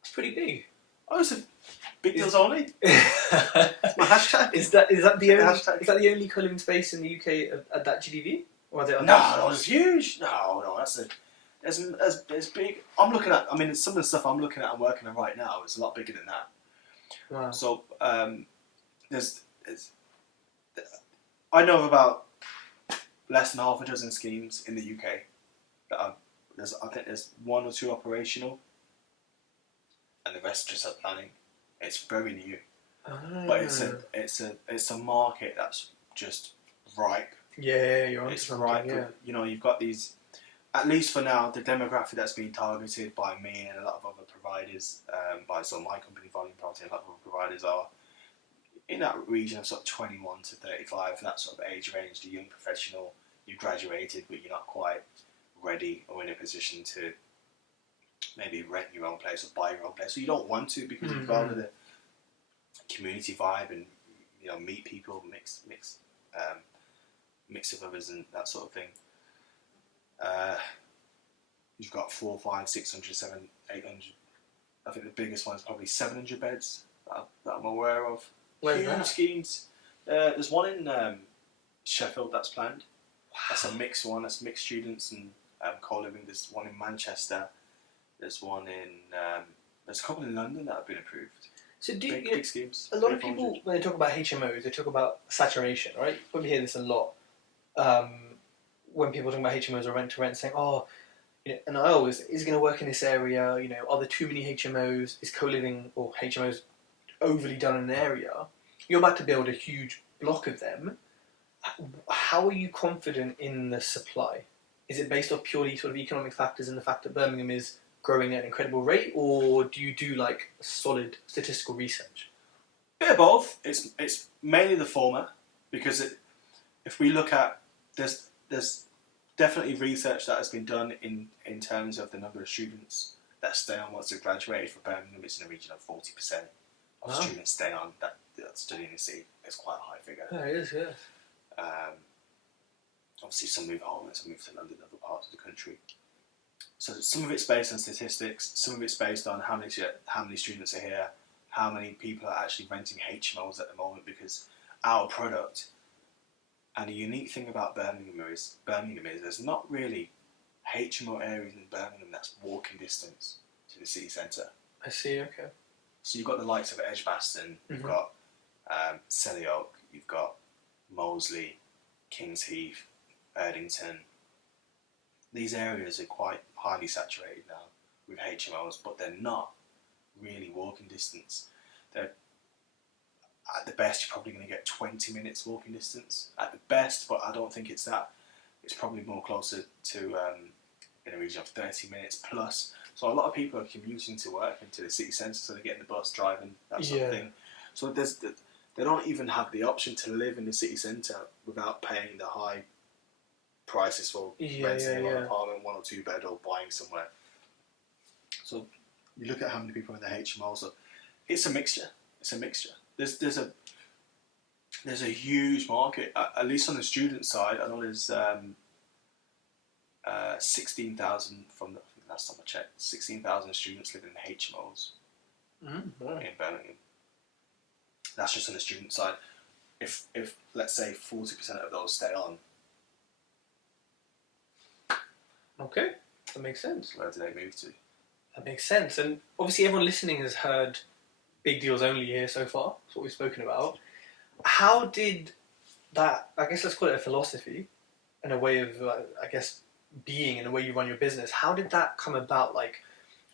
It's pretty big. Oh, it's a big deals only. It's my hashtag. Is that the only co-living space in the UK at that GDV? Or are there others? No, it's huge. No, it's big. I'm looking at. I mean, some of the stuff I'm looking at and working on right now is a lot bigger than that. Wow. So I know of about less than half a dozen schemes in the UK that I think there's 1 or 2 operational, and the rest just have planning. It's very new, but it's a market that's just ripe. Yeah, you're on it's something. ripe. Yeah. You know, you've got these. At least for now, the demographic that's being targeted by me and a lot of other providers, my company, Volume Property, and a lot of other providers are in that region of sort of 21 to 35, that sort of age range, the young professional. You graduated, but you're not quite ready or in a position to maybe rent your own place or buy your own place. So you don't want to, because you'd rather the community vibe and meet people, mix with others and that sort of thing. You've got 4, 5, 600, 700, 800. I think the biggest one is probably 700 beds that I'm aware of. Where's Huge that? schemes. There's one in Sheffield that's planned. That's a mixed one. That's mixed students and co-living. There's one in Manchester. There's one in. There's a couple in London that have been approved. So Big schemes. a lot of people, when they talk about HMOs, they talk about saturation, right? You probably hear this a lot. When people talk about HMOs or rent to rent, saying, "Oh, and I always, is it going to work in this area? Are there too many HMOs? Is co-living or HMOs overly done in an area?" You're about to build a huge block of them. How are you confident in the supply? Is it based off purely sort of economic factors and the fact that Birmingham is growing at an incredible rate, or do you do like solid statistical research? Bit of both. It's mainly the former, because if we look at there's definitely research that has been done in terms of the number of students that stay on once they've graduated. For Birmingham, it's in the region of 40% of Wow. students stay on that study in the city. It's quite a high figure. Yeah, it is, yeah. Obviously, some move home and some move to London and other parts of the country. So some of it's based on statistics, some of it's based on how many students are here, how many people are actually renting HMOs at the moment, because our product, and the unique thing about Birmingham is there's not really HMO areas in Birmingham that's walking distance to the city centre. I see, okay. So you've got the likes of Edgbaston, you've got Selly Oak, you've got Moseley, Kings Heath, Erdington. These areas are quite highly saturated now with HMOs, but they're not really walking distance. They're, at the best, you're probably going to get 20 minutes walking distance at the best, but I don't think it's that. It's probably more closer to in a region of 30 minutes plus. So a lot of people are commuting to work into the city centre, so they're getting the bus, driving, that sort of thing. So they don't even have the option to live in the city centre without paying the high prices for renting an apartment, 1 or 2 bed, or buying somewhere. So you look at how many people are in the HMO. So it's a mixture. There's a huge market, at least on the student side. I know there's 16,000 from the last time I checked. 16,000 students living in HMOs in Birmingham. That's just on the student side. If let's say 40% of those stay on, Okay, that makes sense. where do they move to? That makes sense. And obviously everyone listening has heard big deals only here so far. That's what we've spoken about. How did that, I guess let's call it a philosophy, and a way of, I guess, being and the way you run your business, how did that come about? Like,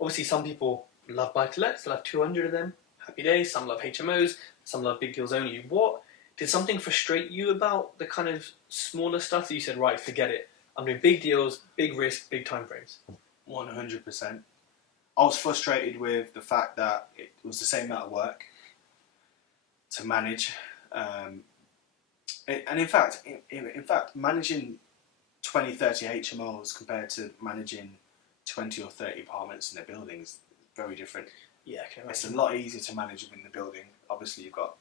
obviously some people love buy-to-lets, they'll have 200 of them, happy days. Some love HMOs, some love big deals only. Did something frustrate you about the kind of smaller stuff that you said, right, forget it, I'm doing big deals, big risk, big time frames? 100%. I was frustrated with the fact that it was the same amount of work to manage, and in fact, managing 20, 30 HMOs compared to managing 20 or 30 apartments in a building is very different. Yeah, I can imagine. It's a lot easier to manage within the building. Obviously, you've got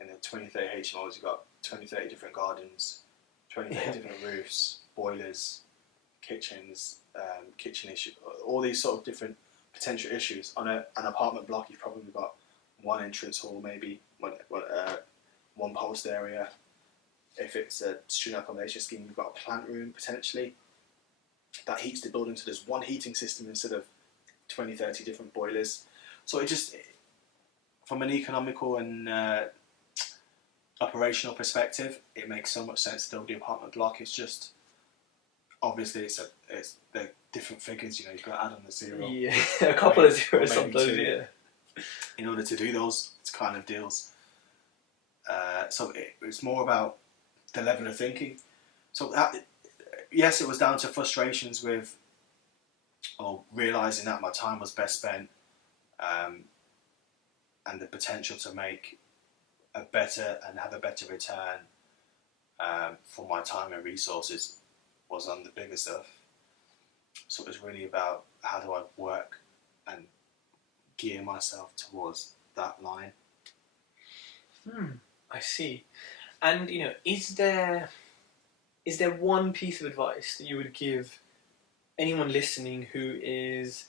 in the 20, 30 HMOs, you've got 20, 30 different gardens, 20, 30 different roofs, boilers, kitchens, kitchen issues, all these sort of different potential issues. On an apartment block, you've probably got one entrance hall, maybe one post area. If it's a student accommodation scheme, you've got a plant room potentially that heats the building, so there's one heating system instead of 20, 30 different boilers. So it just, from an economical and operational perspective, it makes so much sense to build the apartment block. It's just, obviously, they're different figures. You've got to add on the zero. Yeah, a couple of zeros sometimes. Two, in order to do those kind of deals. So it's more about the level of thinking. So yes, it was down to frustrations with, or realising that my time was best spent, and the potential to make a better and have a better return for my time and resources was on the bigger stuff. So it was really about how do I work and gear myself towards that line. I see. And is there one piece of advice that you would give anyone listening who is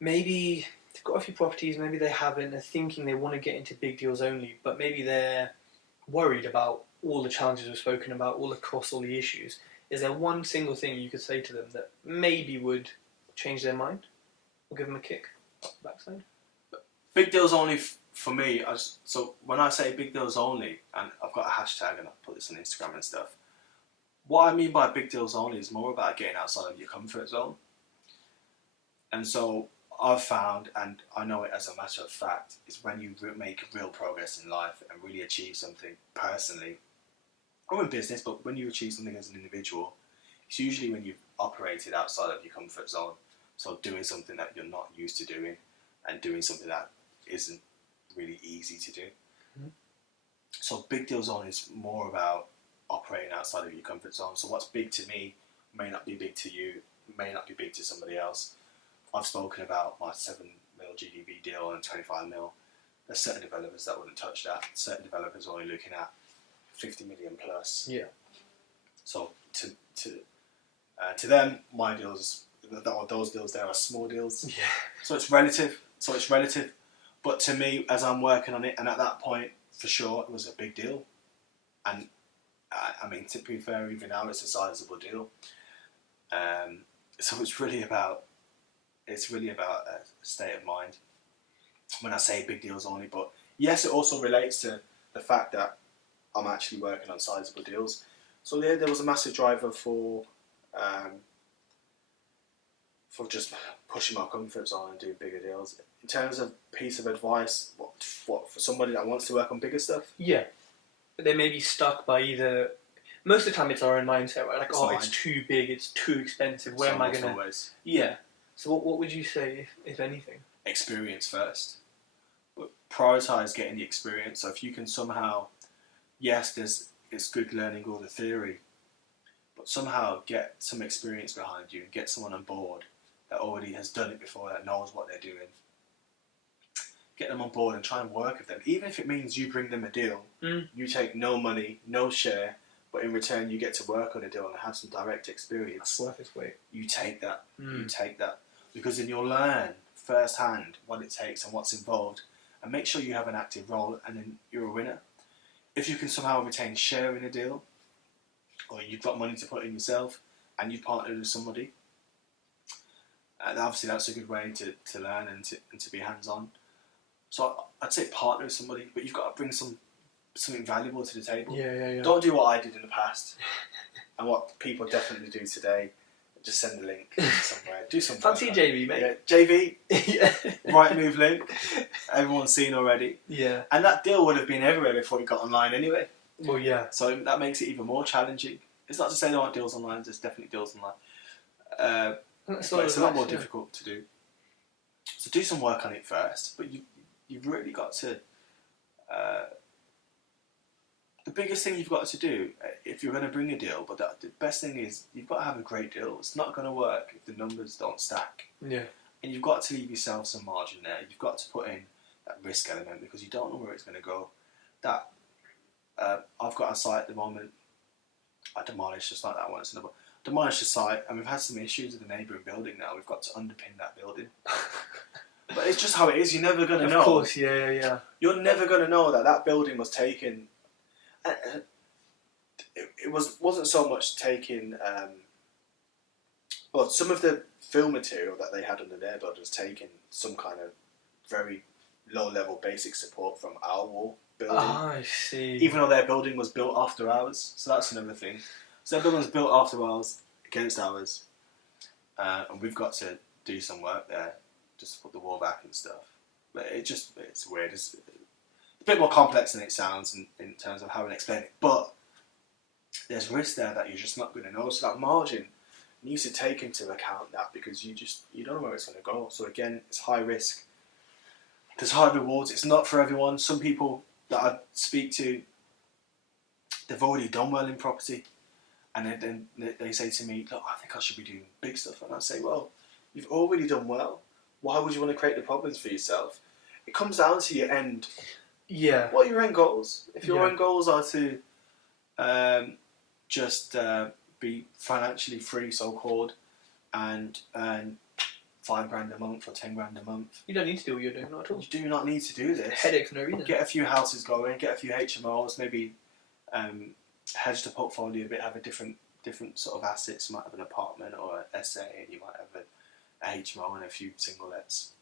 maybe they've got a few properties, maybe they haven't, they're thinking they want to get into big deals only, but maybe they're worried about all the challenges we've spoken about, all the costs, all the issues. Is there one single thing you could say to them that maybe would change their mind or give them a kick backside? Big deals only for me. So when I say big deals only, and I've got a hashtag and I've put this on Instagram and stuff. What I mean by big deals only is more about getting outside of your comfort zone. And so I've found, and I know it as a matter of fact, is when you make real progress in life and really achieve something personally, or in business, but when you achieve something as an individual, it's usually when you've operated outside of your comfort zone. So doing something that you're not used to doing, and doing something that isn't really easy to do. Mm-hmm. So big deals only is more about operating outside of your comfort zone. So what's big to me may not be big to you, may not be big to somebody else. I've spoken about my 7 mil GDV deal and 25 mil. There's certain developers that wouldn't touch that. Certain developers are only looking at 50 million plus. Yeah. So to them, my deals, those deals there are small deals. Yeah. So it's relative. But to me, as I'm working on it, and at that point, for sure, it was a big deal. And I mean, to be fair, even now it's a sizable deal. So it's really about a state of mind when I say big deals only. But yes, it also relates to the fact that I'm actually working on sizable deals. So there was a massive driver for just pushing my comfort zone and doing bigger deals. In terms of piece of advice, what for somebody that wants to work on bigger stuff? Yeah. But they may be stuck by either. Most of the time, it's our own mindset, right? Like, it's too big, it's too expensive. Where am I gonna? Always. Yeah. So what would you say, if anything? Experience first. Prioritize getting the experience. So if you can somehow, yes, it's good learning all the theory, but somehow get some experience behind you and get someone on board that already has done it before, that knows what they're doing. Get them on board and try and work with them. Even if it means you bring them a deal, you take no money, no share, but in return you get to work on a deal and have some direct experience. That's worth its weight. You take that. You take that. Because then you'll learn firsthand what it takes and what's involved, and make sure you have an active role, and then you're a winner. If you can somehow retain share in a deal, or you've got money to put in yourself, and you've partnered with somebody, obviously that's a good way to learn and to be hands-on. So I'd say partner with somebody, but you've got to bring something valuable to the table. Yeah. Don't do what I did in the past, and what people definitely do today. Just send the link somewhere. Do some fancy JV, mate. Yeah, JV. Yeah. Right move link. Everyone's seen already. Yeah. And that deal would have been everywhere before it got online anyway. Well, yeah. So that makes it even more challenging. It's not to say there aren't deals online. There's definitely deals online. But it's a lot more difficult to do. So do some work on it first. But you've really got to. The biggest thing you've got to do, if you're going to bring a deal, but the best thing is you've got to have a great deal. It's not going to work if the numbers don't stack. Yeah. And you've got to leave yourself some margin there. You've got to put in that risk element because you don't know where it's going to go. I've got a site at the moment. I demolished just like that once in a while. Demolished the site, and we've had some issues with the neighbouring building now. We've got to underpin that building. But it's just how it is. You're never going to know. Of course, yeah. You're never going to know that building was taken. It wasn't so much taking. Well, some of the fill material that they had under their building was taking some kind of very low-level basic support from our wall building. Ah, I see. Even though their building was built after ours, so that's another thing. So their building was built after ours, against ours, and we've got to do some work there, just to put the wall back and stuff. But it's weird. It's a bit more complex than it sounds in terms of how to explain it, but there's risk there that you're just not going to know. So that margin needs to take into account that, because you don't know where it's going to go. So again, it's high risk. There's high rewards. It's not for everyone. Some people that I speak to, they've already done well in property, and then they say to me, "Look, I think I should be doing big stuff." And I say, "Well, you've already done well. Why would you want to create the problems for yourself?" It comes down to your end. Yeah. What are your end goals? If your end goals are to just be financially free, so-called, and earn £5,000 a month or £10,000 a month. You don't need to do what you're doing, not at all. You do not need to do this. Headache for no reason. Get a few houses going, get a few HMOs, maybe hedge the portfolio a bit, have a different sort of assets. You might have an apartment or an SA, and you might have a HMO and a few single lets.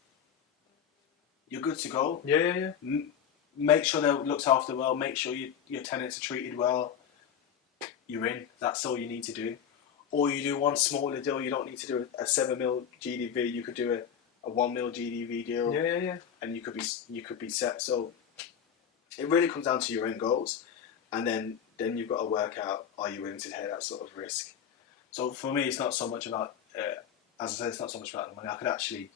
You're good to go. Yeah. Make sure they're looked after well. Make sure your tenants are treated well. You're in. That's all you need to do. Or you do one smaller deal. You don't need to do a 7 mil GDV. You could do a 1 mil GDV deal. Yeah. And you could be set. So it really comes down to your end goals, and then you've got to work out, are you willing to take that sort of risk? So for me, it's not so much about as I said, it's not so much about the money. I could actually,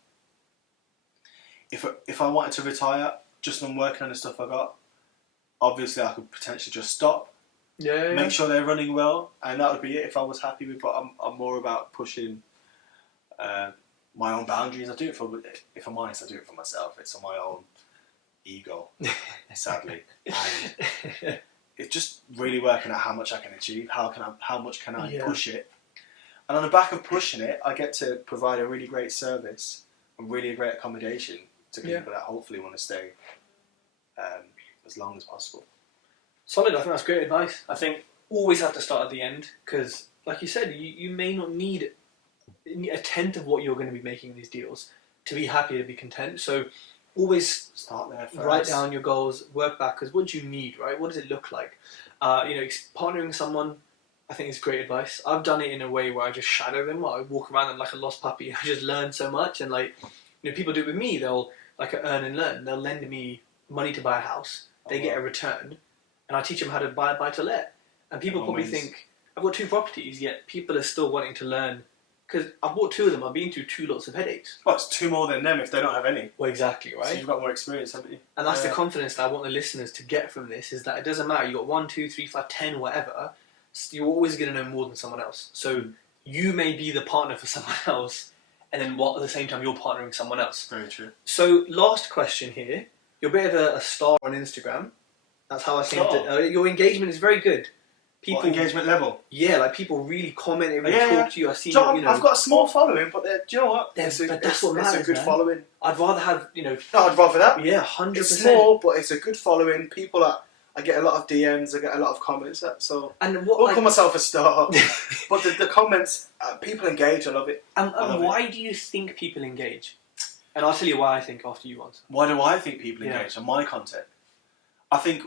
if I wanted to retire just from working on the stuff I got, obviously I could potentially just stop. Yeah. Make sure they're running well, and that would be it if I was happy with. But I'm more about pushing my own boundaries. I do it if I'm honest, I do it for myself. It's on my own ego, sadly, and it's just really working out how much I can achieve. How much can I push it? And on the back of pushing it, I get to provide a really great service and really great accommodation to people that hopefully want to stay as long as possible. Solid. I think that's great advice. I think always have to start at the end, because, like you said, you may not need a tenth of what you're going to be making in these deals to be happy, to be content. So always Start there first. Write down your goals, work back, because what do you need, right? What does it look like? Partnering with someone, I think is great advice. I've done it in a way where I just shadow them. I walk around them like a lost puppy. I just learn so much, and people do it with me. They'll earn and learn. They'll lend me money to buy a house. They get a return, and I teach them how to buy to let. And people probably think, I've got 2 properties, yet people are still wanting to learn. Because I've bought 2 of them, I've been through 2 lots of headaches. Well, it's 2 more than them if they don't have any. Well, exactly, right? So you've got more experience, haven't you? And that's the confidence that I want the listeners to get from this, is that it doesn't matter, you've got 1, 2, 3, 5, 10, whatever, you're always going to know more than someone else. So you may be the partner for someone else, and then at the same time you're partnering someone else. Very true. So last question here, you're a bit of a star on Instagram. That's how I think your engagement is very good. What engagement level? Yeah, people really comment, they really talk to you. I've seen I've got a small following, but do you know what? That's what matters, it's a good following. I'd rather have, No, I'd rather that. Yeah, 100%. It's small, but it's a good following. I get a lot of DMs, I get a lot of comments. So I won't call myself a star, but the comments, people engage. I love it. And why do you think people engage? And I'll tell you why I think after you answer. Why do I think people engage on my content? I think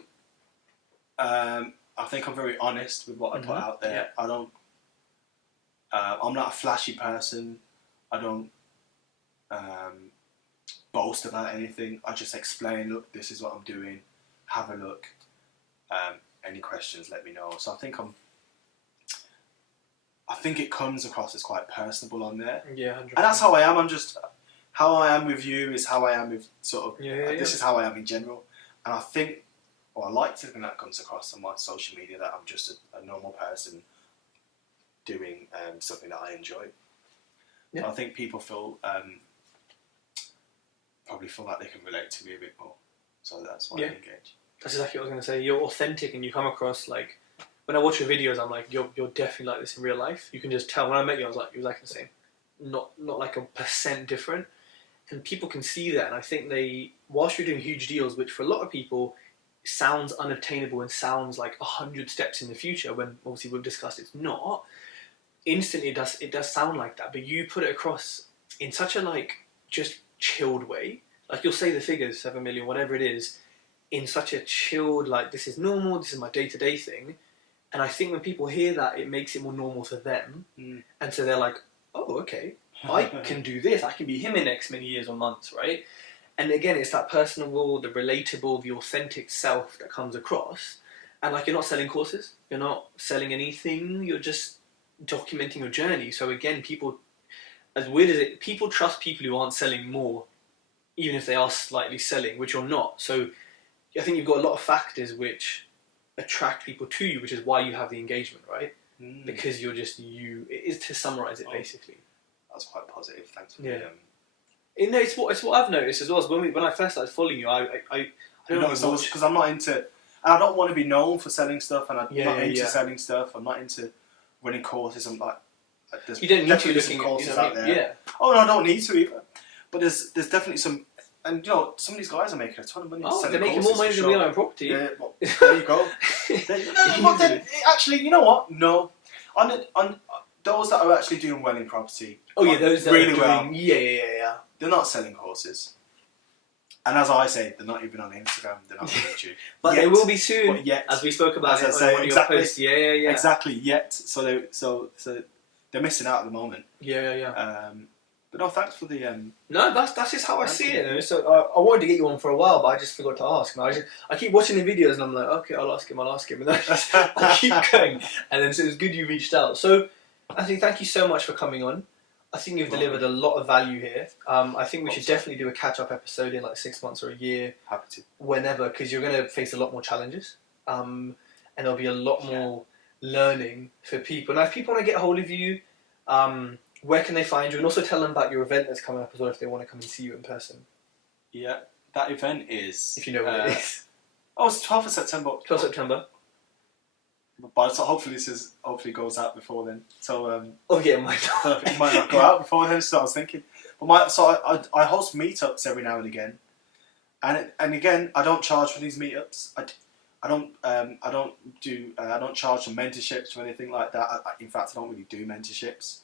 I'm very honest with what I put out there. I don't. I'm not a flashy person. I don't boast about anything. I just explain. Look, this is what I'm doing. Have a look. Any questions? Let me know. So I think it comes across as quite personable on there. Yeah, 100%. And that's how I am. I'm just how I am with you is how I am with sort of. This is how I am in general, and I think. Well, I like to think that comes across on my social media, that I'm just a normal person doing something that I enjoy. Yeah. I think people probably feel like they can relate to me a bit more. So that's why I engage. That's exactly what I was going to say. You're authentic, and you come across when I watch your videos, I'm like, you're definitely like this in real life. You can just tell. When I met you, I was like, you're exactly the same. Not like a % different. And people can see that, and I think whilst you're doing huge deals, which for a lot of people sounds unobtainable and sounds like 100 steps in the future, when obviously we've discussed it's not, instantly it does sound like that, but you put it across in such a just chilled way. You'll say the figures, 7 million, whatever it is, in such a chilled, this is normal, this is my day-to-day thing. And I think when people hear that, it makes it more normal for them. And so they're like, oh, okay, I can do this, I can be him in X many years or months, right? And again, it's that personable, the relatable, the authentic self that comes across. And you're not selling courses, you're not selling anything, you're just documenting your journey. So again, people, as weird as it, people trust people who aren't selling more, even if they are slightly selling, which you're not. So I think you've got a lot of factors which attract people to you, which is why you have the engagement, right? Because you're just you. It is, to summarise it, basically. That's quite positive. Thanks for it's what I've noticed as well. As when I first started following you, I don't know because I'm not into, and I don't want to be known for selling stuff, and I'm not into selling stuff. I'm not into running courses. There's You don't need to definitely looking some courses you know what out I there. mean? Yeah. Oh no, I don't need to either. But there's definitely some, and you know, some of these guys are making a ton of money. Oh, selling they're making courses, more money for than we sure. are in property. Yeah, well, there you go. But then, actually, you know what? No, on those that are actually doing well in property. Oh yeah, those that really are doing, well. yeah. They're not selling courses. And as I say, they're not even on Instagram. They're not on YouTube. But Yet. they will be soon, But yet, as we spoke about as I it say, on exactly. your post. Yeah. Exactly. Yet, so they're missing out at the moment. Yeah. But no, thanks for the. No, that's just how I see it. You know? So I wanted to get you on for a while, but I just forgot to ask. I keep watching the videos and I'm like, okay, I'll ask him, and then I keep going. And then so it was good you reached out. So I think thank you so much for coming on. I think you've delivered a lot of value here. I think we should definitely do a catch-up episode in like 6 months or a year. Happy to. Whenever, because you're going to face a lot more challenges. And there'll be a lot more learning for people. Now, if people want to get a hold of you, where can they find you? And also tell them about your event that's coming up as well if they want to come and see you in person. Yeah, that event is. If you know what it is. Oh, it's 12th of September. 12th September. But so hopefully hopefully goes out before then. So it might not. it might not go out before then. So I was thinking. But I host meetups every now and again, and again I don't charge for these meetups. I don't charge for mentorships or anything like that. In fact, I don't really do mentorships.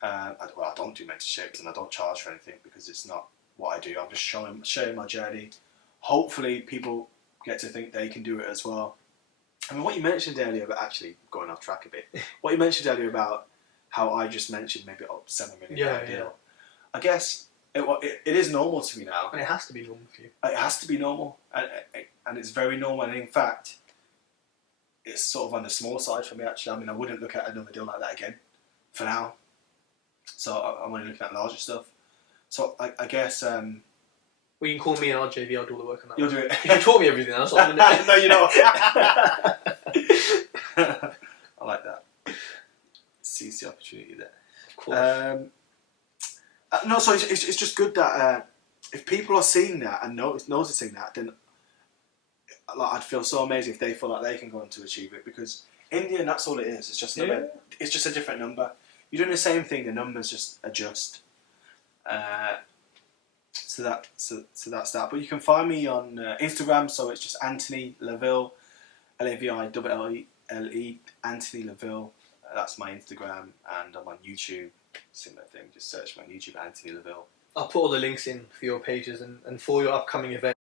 I don't do mentorships and I don't charge for anything because it's not what I do. I'm just sharing my journey. Hopefully, people get to think they can do it as well. I mean, what you mentioned earlier, but actually going off track a bit. What you mentioned earlier about how I just mentioned maybe $7 million deal. I guess it is normal to me now. And it has to be normal for you. It has to be normal, and it's very normal. And in fact, it's sort of on the small side for me. Actually, I mean, I wouldn't look at another deal like that again for now. So I'm only looking at larger stuff. So I guess. Well, you can call me and RJV. I'll do all the work on that. You'll do it. You taught me everything else. No, you know. I like that. Seize the opportunity there. Of course. No, so it's just good that if people are seeing that and noticing that, then like, I'd feel so amazing if they feel like they can go on to achieve it, because in the end, that's all it is. It's just it's just a different number. You're doing the same thing. The numbers just adjust. So that's that. But you can find me on Instagram. So it's just Anthony Laville, LAVILLE, Anthony Laville. That's my Instagram, and I'm on YouTube. Similar thing. Just search my YouTube, Anthony Laville. I'll put all the links in for your pages and for your upcoming event.